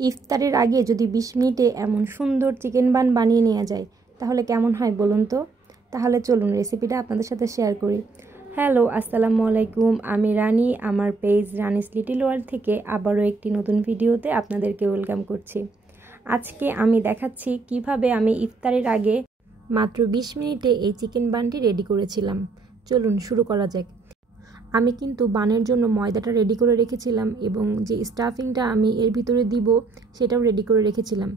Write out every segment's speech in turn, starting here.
ইফতারের আগে যদি 20 মিনিটে এমন সুন্দর চিকেন বান বানিয়ে নেওয়া যায় তাহলে কেমন হয় বলুন তো। তাহলে চলুন রেসিপিটা আপনাদের সাথে শেয়ার করি। হ্যালো, আসসালামু আলাইকুম। আমি রানী, আমার পেজ রানিস লিটল ওয়ার্ল্ড থেকে আবারও একটি নতুন ভিডিওতে আপনাদেরকে ওয়েলকাম করছি। আজকে আমি দেখাচ্ছি কিভাবে আমি ইফতারের আগে মাত্র 20 মিনিটে এই চিকেন বানটি রেডি করেছিলাম। চলুন শুরু করা যাক। আমি কিন্তু বানের জন্য ময়দাটা রেডি করে রেখেছিলাম এবং যে স্টাফিংটা আমি এর ভিতরে দিব সেটাও রেডি করে রেখেছিলাম।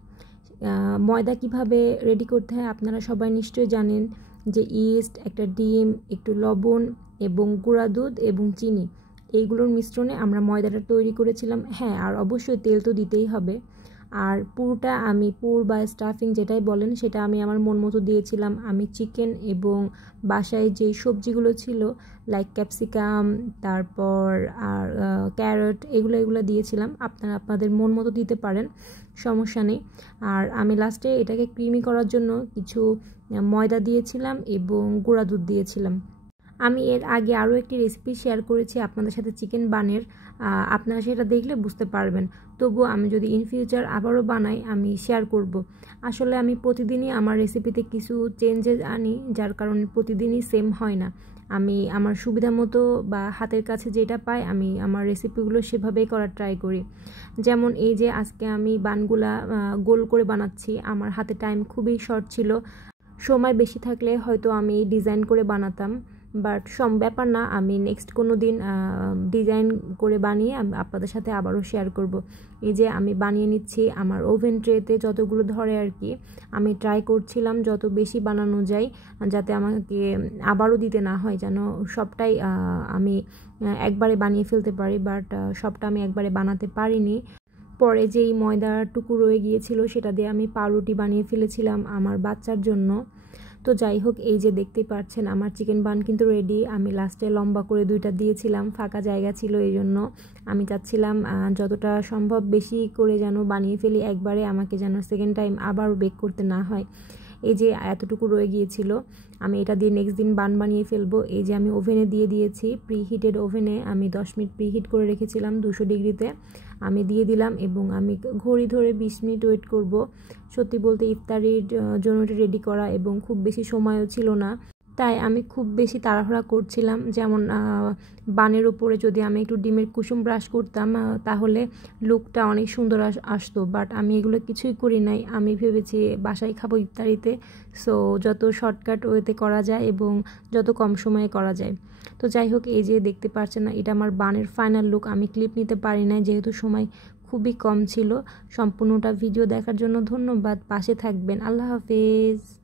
ময়দা কিভাবে রেডি করতে হয় আপনারা সবাই নিশ্চয়ই জানেন, যে ইস্ট, একটা ডিম, একটু লবণ এবং গুঁড়া দুধ এবং চিনি, এইগুলোর মিশ্রণে আমরা ময়দাটা তৈরি করেছিলাম। হ্যাঁ, আর অবশ্যই তেল তো দিতেই হবে। আর পুরটা আমি বা স্টাফিং যেটাই বলেন সেটা আমি আমার মন মতো দিয়েছিলাম। আমি চিকেন এবং বাসায় যে সবজিগুলো ছিল লাইক ক্যাপসিকাম, তারপর আর ক্যারট, এগুলো দিয়েছিলাম। আপনারা আপনাদের মন মতো দিতে পারেন, সমস্যা নেই। আর আমি লাস্টে এটাকে ক্রিমি করার জন্য কিছু ময়দা দিয়েছিলাম এবং গুঁড়া দুধ দিয়েছিলাম। আমি এর আগে আরও একটি রেসিপি শেয়ার করেছি আপনাদের সাথে চিকেন বানের, আপনারা সেটা দেখলে বুঝতে পারবেন। তবুও আমি যদি ইন ফিউচার আবারও বানাই আমি শেয়ার করব। আসলে আমি প্রতিদিনই আমার রেসিপিতে কিছু চেঞ্জেস আনি, যার কারণে প্রতিদিনই সেম হয় না। আমি আমার সুবিধা মতো বা হাতের কাছে যেটা পাই আমি আমার রেসিপিগুলো সেভাবেই করার ট্রাই করি। যেমন এই যে আজকে আমি বানগুলা গোল করে বানাচ্ছি, আমার হাতে টাইম খুবই শর্ট ছিল। সময় বেশি থাকলে হয়তো আমি ডিজাইন করে বানাতাম, বাট ব্যাপার না, আমি নেক্সট কোনো দিন ডিজাইন করে বানিয়ে আমি আপনাদের সাথে আবারও শেয়ার করব। এই যে আমি বানিয়ে নিচ্ছি আমার ওভেন ট্রেতে যতগুলো ধরে আর কি। আমি ট্রাই করছিলাম যত বেশি বানানো যায়, যাতে আমাকে আবারও দিতে না হয়, যেন সবটাই আমি একবারে বানিয়ে ফেলতে পারি। বাট সবটা আমি একবারে বানাতে পারিনি। পরে যেই ময়দাটুকু রয়ে গিয়েছিল সেটা দিয়ে আমি পাউরুটি বানিয়ে ফেলেছিলাম আমার বাচ্চার জন্য। তো যাই হোক, এই যে দেখতেই পাচ্ছেন আমার চিকেন বান কিন্তু রেডি। আমি লাস্টে লম্বা করে 2টা দিয়েছিলাম, ফাঁকা জায়গা ছিল, এই জন্য আমি চাচ্ছিলাম যতটা সম্ভব বেশি করে যেন বানিয়ে ফেলি একবারে, আমাকে যেন সেকেন্ড টাইম আবার বেক করতে না হয়। এই যে এতটুকু রয়ে গিয়েছিল, আমি এটা দিয়ে নেক্সট দিন বান বানিয়ে ফেলবো। এই যে আমি ওভেনে দিয়ে দিয়েছি, প্রিহিটেড ওভেনে আমি 10 মিনিট প্রিহিট করে রেখেছিলাম 200 ডিগ্রিতে। আমি দিয়ে দিলাম এবং আমি ঘড়ি ধরে 20 মিনিট ওয়েট করব। সত্যি বলতে ইফতারির জন্য রেডি করা এবং খুব বেশি সময়ও ছিল না, তাই আমি খুব বেশি তাড়াহুড়া করছিলাম। যেমন বানের উপরে যদি আমি একটু ডিমের কুসুম ব্রাশ করতাম তাহলে লুকটা অনেক সুন্দর আসতো, বাট আমি এগুলো কিছুই করি নাই। আমি ভেবেছি বাসায় খাবো ইফতারিতে, সো যত শর্টকাট ওয়েতে করা যায় এবং যত কম সময়ে করা যায়। তো যাই হোক, এই যে দেখতে পাচ্ছেন না, এটা আমার বানের ফাইনাল লুক। আমি ক্লিপ নিতে পারি না যেহেতু সময় খুবই কম ছিল। সম্পূর্ণটা ভিডিও দেখার জন্য ধন্যবাদ। পাশে থাকবেন। আল্লাহ হাফেজ।